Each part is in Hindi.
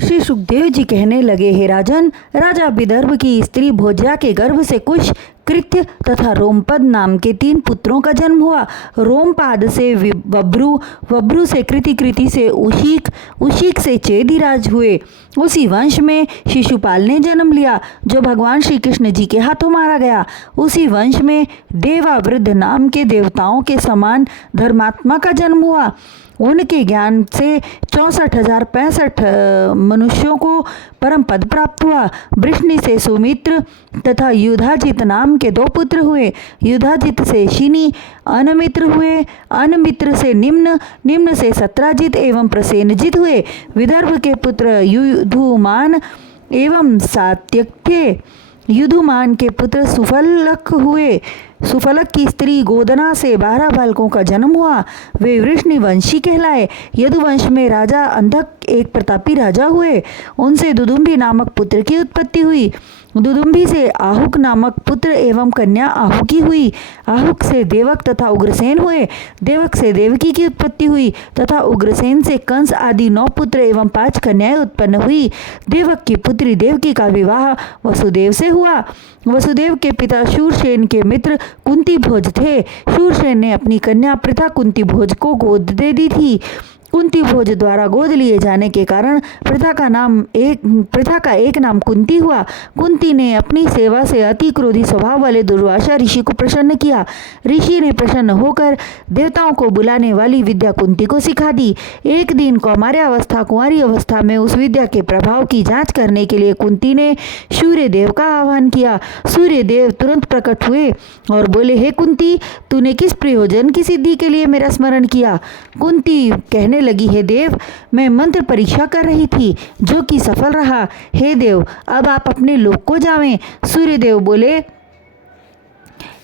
श्री सुखदेव जी कहने लगे, हे राजन, राजा विदर्भ की स्त्री भोज्या के गर्भ से कुश, कृत्य तथा रोमपद नाम के 3 पुत्रों का जन्म हुआ। रोमपाद से वब्रु, वब्रु से कृति, कृति से उशीक, उशीक से चेदिराज हुए। उसी वंश में शिशुपाल ने जन्म लिया, जो भगवान श्री कृष्ण जी के हाथों मारा गया। उसी वंश में देवावृद्ध नाम के देवताओं के समान धर्मात्मा का जन्म हुआ। उनके ज्ञान से 64,065 मनुष्यों को परम पद प्राप्त हुआ। वृष्णि से सुमित्र तथा युधाजित नाम के 2 पुत्र हुए। युधाजित से शिनी, अनमित्र हुए। अनमित्र से निम्न, निम्न से सत्राजित एवं प्रसेनजित हुए। विदर्भ के पुत्र युधुमान एवं सात्यक्य। युधुमान के पुत्र सुफलक हुए। सुफलक की स्त्री गोदना से 12 बालकों का जन्म हुआ। वे वृष्णिवंशी कहलाए। यदुवंश में राजा अंधक एक प्रतापी राजा हुए। उनसे दुदुम्बी नामक पुत्र की उत्पत्ति हुई। दुदुम्बी से आहुक नामक पुत्र एवं कन्या आहुकी हुई। आहुक से देवक तथा उग्रसेन हुए। देवक से देवकी की उत्पत्ति हुई तथा उग्रसेन से कंस आदि 9 पुत्र एवं 5 कन्याएं उत्पन्न हुई। देवक की पुत्री देवकी का विवाह वसुदेव से हुआ। वसुदेव के पिता शूरसेन के मित्र कुंती भोज थे। शूरसेन ने अपनी कन्या प्रथा कुंती भोज को गोद दे दी थी। कुंती भोज द्वारा गोद लिए जाने के कारण प्रथा का एक नाम कुंती हुआ। कुंती ने अपनी सेवा से अति क्रोधी स्वभाव वाले दुर्वासा ऋषि को प्रसन्न किया। ऋषि ने प्रसन्न होकर देवताओं को बुलाने वाली विद्या कुंती को सिखा दी। एक दिन कौमार्यावस्था कुंवारी अवस्था में उस विद्या के प्रभाव की जांच करने के लिए कुंती ने सूर्य देव का आह्वान किया। सूर्य देव तुरंत प्रकट हुए और बोले, हे कुंती, तूने किस प्रयोजन की सिद्धि के लिए मेरा स्मरण किया? कुंती कहने लगी, हे देव, मैं मंत्र परीक्षा कर रही थी, जो कि सफल रहा। हे देव, अब आप अपने लोक को जावें। सूर्य देव बोले,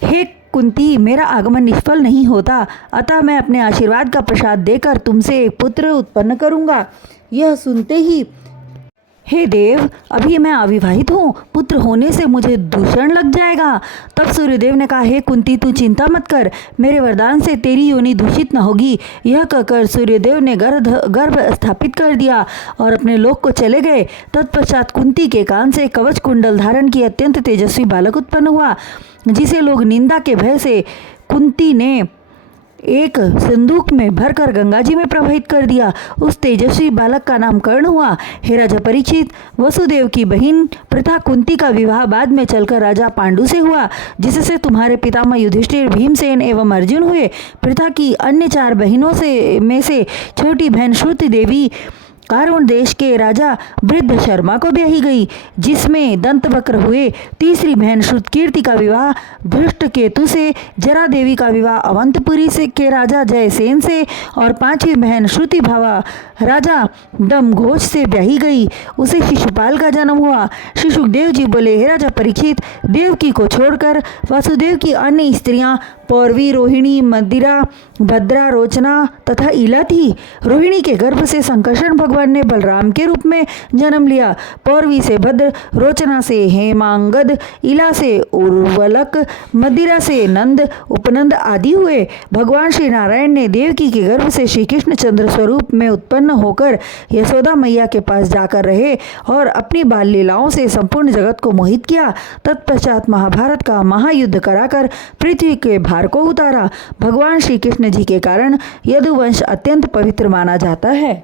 हे कुंती, मेरा आगमन निष्फल नहीं होता, अतः मैं अपने आशीर्वाद का प्रसाद देकर तुमसे एक पुत्र उत्पन्न करूंगा। यह सुनते ही, हे देव, अभी मैं अविवाहित हूँ, पुत्र होने से मुझे दूषण लग जाएगा। तब सूर्यदेव ने कहा, हे कुंती, तू चिंता मत कर, मेरे वरदान से तेरी योनि दूषित न होगी। यह कहकर सूर्यदेव ने गर्भ स्थापित कर दिया और अपने लोक को चले गए। तत्पश्चात कुंती के कान से कवच कुंडल धारण की अत्यंत तेजस्वी बालक उत्पन्न हुआ, जिसे लोग निंदा के भय से कुंती ने एक संदूक में भरकर गंगा जी में प्रवाहित कर दिया। उस तेजस्वी बालक का नाम कर्ण हुआ। हे राजा परीक्षित, वसुदेव की बहन प्रथा कुंती का विवाह बाद में चलकर राजा पांडु से हुआ, जिससे तुम्हारे पितामह युधिष्ठिर, भीमसेन एवं अर्जुन हुए। प्रथा की अन्य 4 बहनों में से छोटी बहन श्रुति देवी कारुण देश के राजा वृद्ध शर्मा को ब्याही गई, जिसमें दंतवक्र हुए। तीसरी बहन श्रुतकीर्ति का विवाह धृष्टकेतु से, जरा देवी का विवाह अवंतपुरी से के राजा जयसेन से और 5वीं बहन श्रुतिभावा राजा दमघोष से ब्याही गई। उसे शिशुपाल का जन्म हुआ। श्री सुखदेव जी बोले, हे राजा परीक्षित, देवकी को छोड़कर वासुदेव की अन्य स्त्रियां पौरवी, रोहिणी, मदिरा, भद्रा, रोचना तथा इला थी। रोहिणी के गर्भ से संकर्षण भगवान ने बलराम के रूप में जन्म लिया। पौरवी से भद्र, रोचना से हेमांगद, इला से उर्वलक, मदिरा से नंद, उपनंद आदि हुए। भगवान श्री नारायण ने देवकी के गर्भ से श्री कृष्ण चंद्र स्वरूप में उत्पन्न होकर यशोदा मैया के पास जाकर रहे और अपनी बाल लीलाओं से संपूर्ण जगत को मोहित किया। तत्पश्चात महाभारत का महायुद्ध कराकर पृथ्वी के भार को उतारा। भगवान श्री कृष्ण जी के कारण यदुवंश अत्यंत पवित्र माना जाता है।